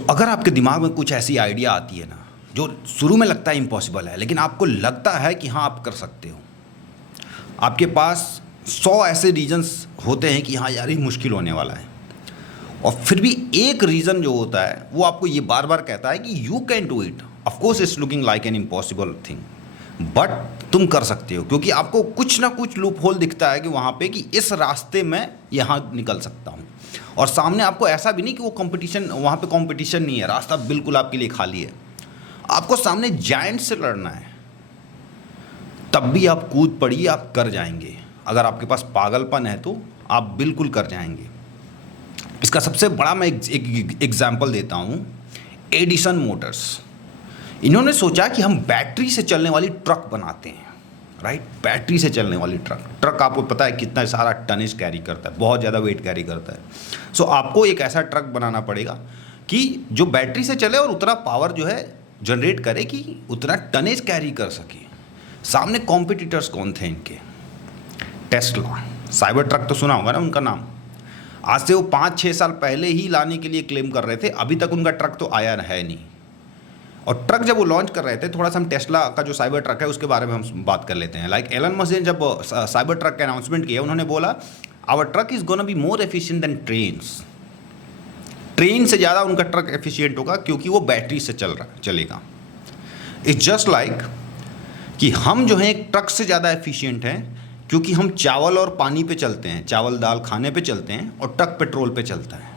अगर आपके दिमाग में कुछ ऐसी आइडिया आती है ना जो शुरू में लगता है इम्पॉसिबल है, लेकिन आपको लगता है कि हाँ आप कर सकते हो, आपके पास 100 ऐसे रीजंस होते हैं कि हाँ यार ये मुश्किल होने वाला है, और फिर भी एक रीज़न जो होता है वो आपको ये बार बार कहता है कि you can do it. Of course it's looking like an impossible thing, but तुम कर सकते हो, क्योंकि आपको कुछ ना कुछ लूप होल दिखता है कि वहाँ पे कि इस रास्ते में यहाँ निकल सकता हूँ। और सामने आपको ऐसा भी नहीं कि वो कंपटीशन, वहाँ पे कंपटीशन नहीं है, रास्ता बिल्कुल आपके लिए खाली है, आपको सामने जायंट से लड़ना है, तब भी आप कूद पड़िए, आप कर जाएंगे। अगर आपके पास पागलपन है तो आप बिल्कुल कर जाएंगे। इसका सबसे बड़ा मैं एक एग्जाम्पल देता हूँ, एडिसन मोटर्स। इन्होंने सोचा कि हम बैटरी से चलने वाली ट्रक बनाते हैं, राइट। बैटरी से चलने वाली ट्रक आपको पता है कितना सारा टनेज कैरी करता है, बहुत ज़्यादा वेट कैरी करता है। सो आपको एक ऐसा ट्रक बनाना पड़ेगा कि जो बैटरी से चले और उतना पावर जो है जनरेट करे कि उतना टनेज कैरी कर सके। सामने कॉम्पिटिटर्स कौन थे इनके? टेस्ला। साइबर ट्रक तो सुना होगा ना उनका नाम। आज से वो 5-6 साल पहले ही लाने के लिए क्लेम कर रहे थे, अभी तक उनका ट्रक तो आया है नहीं। और ट्रक जब वो लॉन्च कर रहे थे, थोड़ा सा हम टेस्ला का जो साइबर ट्रक है उसके बारे में हम बात कर लेते हैं। लाइक एलन मस्क ने जब साइबर ट्रक का अनाउंसमेंट किया, उन्होंने बोला our truck is gonna be more efficient than trains. Train से ज़्यादा उनका ट्रक एफिशिएंट होगा क्योंकि वो बैटरी से चलेगा। इट्स जस्ट लाइक कि हम जो है एक ट्रक से ज़्यादा एफिशिएंट हैं क्योंकि हम चावल और पानी पे चलते हैं, चावल दाल खाने पे चलते हैं, और ट्रक पेट्रोल पे चलता है।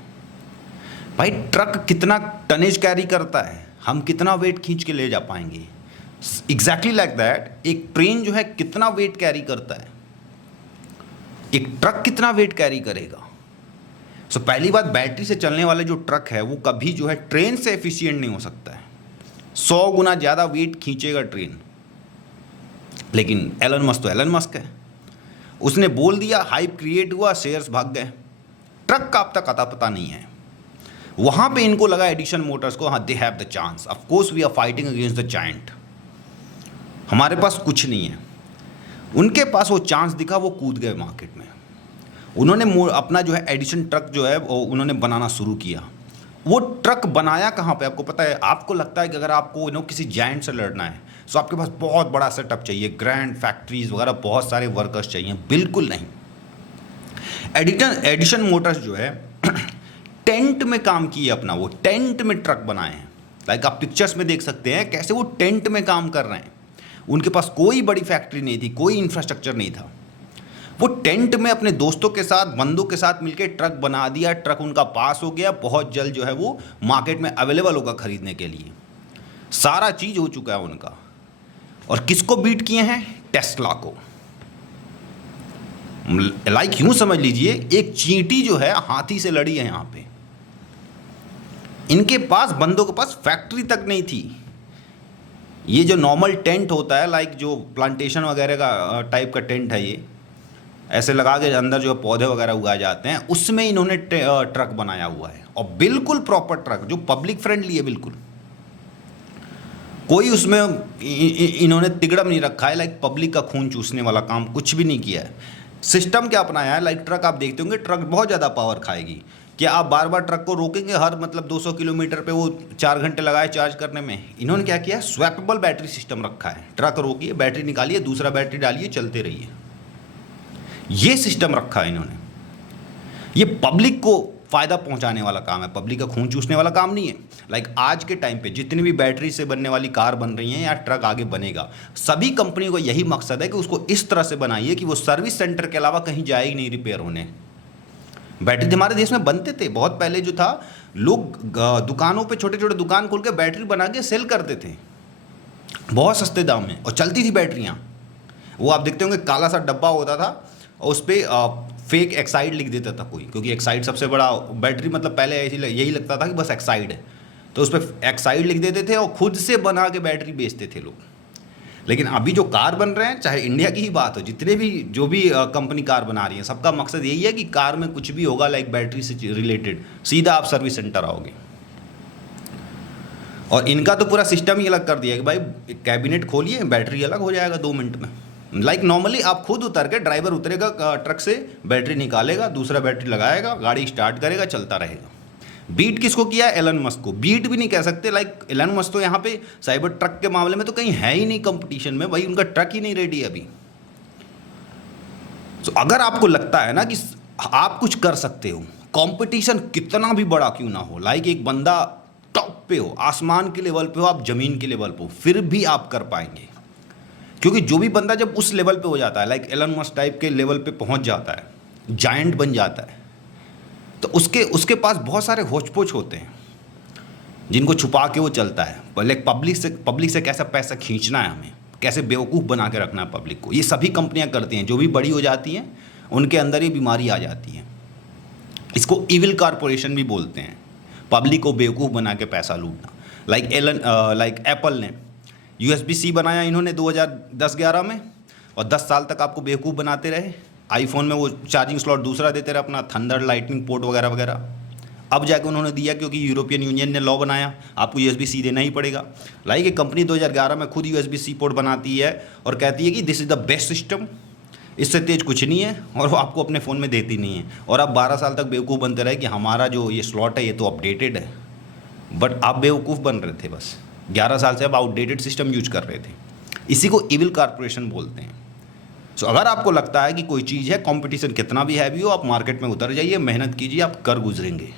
भाई ट्रक कितना टनेज कैरी करता है, हम कितना वेट खींच के ले जा पाएंगे। एग्जैक्टली लाइक दैट एक ट्रेन जो है कितना वेट कैरी करता है, एक ट्रक कितना वेट कैरी करेगा। सो पहली बात, बैटरी से चलने वाले जो ट्रक है वो कभी जो है ट्रेन से एफिशिएंट नहीं हो सकता है। 100 गुना ज़्यादा वेट खींचेगा ट्रेन। लेकिन एलन मस्क तो एलन मस्क है, उसने बोल दिया, हाइप क्रिएट हुआ, शेयर्स भाग गए। ट्रक का अब तक अता पता नहीं है। वहाँ पे इनको लगा एडिशन मोटर्स को, हाँ they have the chance, of course we are fighting against the giant, हमारे पास कुछ नहीं है। उनके पास वो चांस दिखा, वो कूद गए मार्केट में। उन्होंने अपना जो है एडिशन ट्रक जो है वो उन्होंने बनाना शुरू किया। वो ट्रक बनाया कहाँ पे आपको पता है? आपको लगता है कि अगर आपको किसी जायंट से लड़ना है तो आपके पास बहुत बड़ा सेटअप चाहिए, ग्रैंड फैक्ट्रीज वगैरह, बहुत सारे वर्कर्स चाहिए। बिल्कुल नहीं। एडिशन मोटर्स जो है टेंट में काम किए अपना, वो टेंट में ट्रक बनाए हैं। लाइक आप पिक्चर्स में देख सकते हैं कैसे वो टेंट में काम कर रहे हैं। उनके पास कोई बड़ी फैक्ट्री नहीं थी, कोई इंफ्रास्ट्रक्चर नहीं था। वो टेंट में अपने दोस्तों के साथ, बंदों के साथ मिलकर ट्रक बना दिया। ट्रक उनका पास हो गया, बहुत जल्द जो है वो मार्केट में अवेलेबल होगा खरीदने के लिए। सारा चीज़ हो चुका है उनका। और किसको बीट किए हैं? टेस्ला को। लाइक यूं समझ लीजिए एक चींटी जो है हाथी से लड़ी है यहाँ पे। इनके पास, बंदों के पास फैक्ट्री तक नहीं थी। ये जो नॉर्मल टेंट होता है, लाइक जो प्लांटेशन वगैरह का टाइप का टेंट है, ये ऐसे लगा के अंदर जो पौधे वगैरह उगाए जाते हैं, उसमें इन्होंने ट्रक बनाया हुआ है। और बिल्कुल प्रॉपर ट्रक जो पब्लिक फ्रेंडली है, बिल्कुल कोई उसमें इन्होंने तिगड़म नहीं रखा है। लाइक पब्लिक का खून चूसने वाला काम कुछ भी नहीं किया है। सिस्टम क्या अपनाया है? लाइक ट्रक आप देखते होंगे, ट्रक बहुत ज़्यादा पावर खाएगी। क्या आप बार बार ट्रक को रोकेंगे? हर 200 किलोमीटर पे वो 4 घंटे लगाए चार्ज करने में। इन्होंने क्या किया? स्वैपेबल बैटरी सिस्टम रखा है। ट्रक रोकिए, बैटरी निकालिए, दूसरा बैटरी डालिए, चलते रहिए। ये सिस्टम रखा है इन्होंने। ये पब्लिक को फ़ायदा पहुंचाने वाला काम है, पब्लिक का खून चूसने वाला काम नहीं है। लाइक आज के टाइम पे जितनी भी बैटरी से बनने वाली कार बन रही हैं या ट्रक आगे बनेगा, सभी कंपनियों का यही मकसद है कि उसको इस तरह से बनाइए कि वो सर्विस सेंटर के अलावा कहीं जाए ही नहीं रिपेयर होने। बैटरी हमारे देश में बनते थे बहुत पहले, जो था लोग दुकानों पे छोटे छोटे दुकान खोल के बैटरी बना के सेल करते थे बहुत सस्ते दाम में, और चलती थी बैटरियाँ। वो आप देखते होंगे काला सा डब्बा होता था और उस पर फेक एक्साइड लिख देता था कोई, क्योंकि एक्साइड सबसे बड़ा बैटरी, मतलब पहले यही लगता था कि बस एक्साइड है, तो उस पर एक्साइड लिख देते थे और खुद से बना के बैटरी बेचते थे लोग। लेकिन अभी जो कार बन रहे हैं, चाहे इंडिया की ही बात हो, जितने भी जो भी कंपनी कार बना रही है, सबका मकसद यही है कि कार में कुछ भी होगा लाइक बैटरी से रिलेटेड, सीधा आप सर्विस सेंटर आओगे। और इनका तो पूरा सिस्टम ही अलग कर दिया है कि भाई कैबिनेट खोलिए, बैटरी अलग हो जाएगा 2 मिनट में। लाइक नॉर्मली आप खुद उतर के, ड्राइवर उतरेगा ट्रक से, बैटरी निकालेगा, दूसरा बैटरी लगाएगा, गाड़ी स्टार्ट करेगा, चलता रहेगा। बीट किसको किया है? एलन मस्क को। बीट भी नहीं कह सकते, लाइक एलन मस्क तो यहाँ पे साइबर ट्रक के मामले में तो कहीं है ही नहीं कंपटीशन में, भाई उनका ट्रक ही नहीं रेडी अभी। तो अगर आपको लगता है ना कि आप कुछ कर सकते हो, कंपटीशन कितना भी बड़ा क्यों ना हो, लाइक एक बंदा टॉप पे हो, आसमान के लेवल पे हो, आप जमीन के लेवल पे हो, फिर भी आप कर पाएंगे। क्योंकि जो भी बंदा जब उस लेवल पे हो जाता है, लाइक एलन मस्क टाइप के लेवल पे पहुंच जाता है, जायंट बन जाता है, तो उसके पास बहुत सारे होच-पोच होते हैं जिनको छुपा के वो चलता है। पहले पब्लिक से कैसा पैसा खींचना है, हमें कैसे बेवकूफ़ बना के रखना है पब्लिक को, ये सभी कंपनियां करती हैं। जो भी बड़ी हो जाती हैं उनके अंदर ये बीमारी आ जाती है। इसको इविल कॉरपोरेशन भी बोलते हैं, पब्लिक को बेवकूफ़ बना के पैसा लूटना। लाइक एप्पल ने USB-C बनाया इन्होंने 2010-11 में, और 10 साल तक आपको बेवकूफ़ बनाते रहे। आईफोन में वो चार्जिंग स्लॉट दूसरा देते रहे, अपना थंडर लाइटनिंग पोर्ट वगैरह वगैरह। अब जाके उन्होंने दिया क्योंकि यूरोपियन यूनियन ने लॉ बनाया, आपको USB-C देना ही पड़ेगा। लाइक एक कंपनी 2011 में खुद USB-C पोर्ट बनाती है और कहती है कि this is the best system, इससे तेज कुछ नहीं है, और वो आपको अपने फ़ोन में देती नहीं है। और आप 12 साल तक बेवकूफ़ बनते रहे कि हमारा जो ये स्लॉट है ये तो अपडेटेड है, बट आप बेवकूफ़ बन रहे थे। बस 11 साल से आप आउटडेटेड सिस्टम यूज कर रहे थे। इसी को इविल कॉरपोरेशन बोलते हैं। सो अगर आपको लगता है कि कोई चीज़ है, कंपटीशन कितना भी हैवी हो, आप मार्केट में उतर जाइए, मेहनत कीजिए, आप कर गुजरेंगे।